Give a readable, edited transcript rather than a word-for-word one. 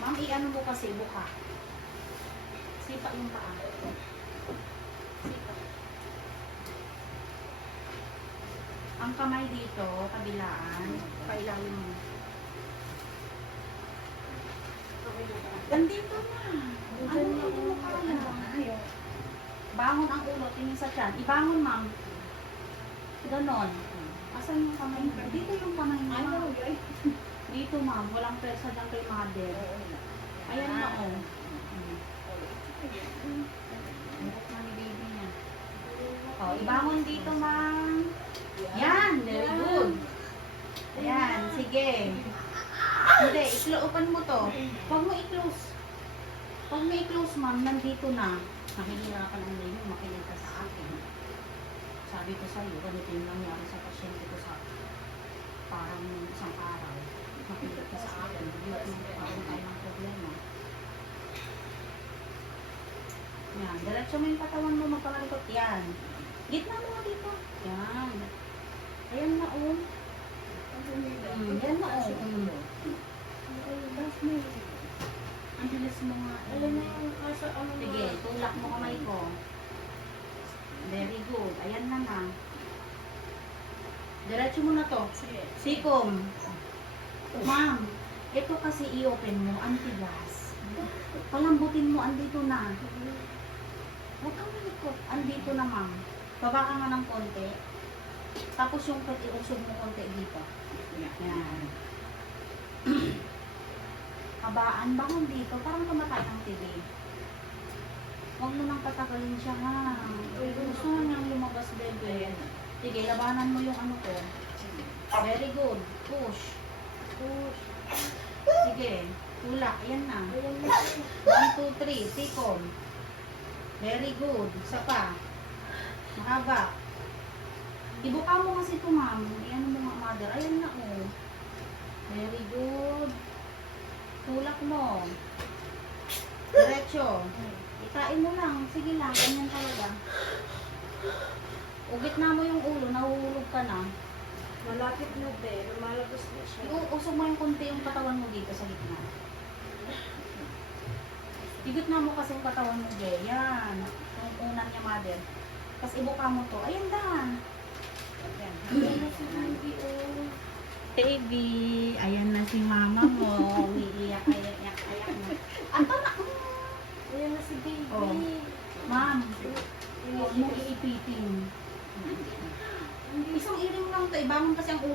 Ma'am, i-ano mo kasi buka. Sipa yung paa. Sipa. Ang kamay dito, kabilaan, pailalim mo. Nandito na. Ano na hindi mo kaya? Bangon ang ulo, tingin sa tiyan. Ibangon, ma'am. Ganon. Asan yung kamay mo? Dito yung kamay mo. Dito, ma'am. Walang presa dyan kay mother. Ayan na, oh. Bukot na ni baby niya. Oh, ibangon dito, ma'am. Yan, very good. Ayan, sige. Hindi, open mo to. Huwag mo i-close. Huwag mo i-close, ma'am. Nandito na. Nakihirapan ang lady, makinig ka sa akin. Sabi ko sa'yo, ganito yung nangyari sa pasyente ko sa parang isang araw. Makinig ka sa akin. Bigyan mo parang tayo ng problema. Yan, diretso mo yung katawan mo, magpakalikot. Yan. Gitna mo nga dito. Yan. Ayan na, oh. Yan na, oh. Ang bilis mo nga. Sige, tulak mo kamay ko. Very good. Ayan na na. Diretso mo na to. Sikom. Ma'am, ito kasi i-open mo. Antigas. Palambutin mo. Andito na. Huwag kang malikot. Andito na, ma'am. Baba ka nga ng konti. Tapos yung iusog mo konti dito. Yan. Kabaan, bangon dito. Parang kamatay ng TV. Huwag mo nang patagalin siya, ha. Gusto mo niyang lumabas, bebe. Sige, labanan mo yung ano ko. Very good. Push. Push. Sige. Tulak. Ayan na. 1, 2, 3. Sikon. Very good. Isa pa. Mahaba. Ibuka mo kasi ito, ma'am. Ayan mo mga mother. Ayan na, oh. Very good. Tulak mo. Diretso. Itain mo lang. Sige lang. Ganyan talaga. Ugit na mo yung ulo. Nahuhulog ka na. Malapit na din. Lumalabas na siya. Usog mo yung konti yung katawan mo dito sa gitna. Igit na mo kasi yung katawan mo, Jay. Yan. Yung unan niya, mother. Tapos ibuka mo to. Ayan na. Ayan. Ayan na si baby, oh. Baby. Ayan na si mama mo. Umiiyak, ayak na. Ato na. Ayan na si baby. Oh. Ma'am. Huwag mo iipitin. Isang iring lang to. Ibangon kasi ang ulo.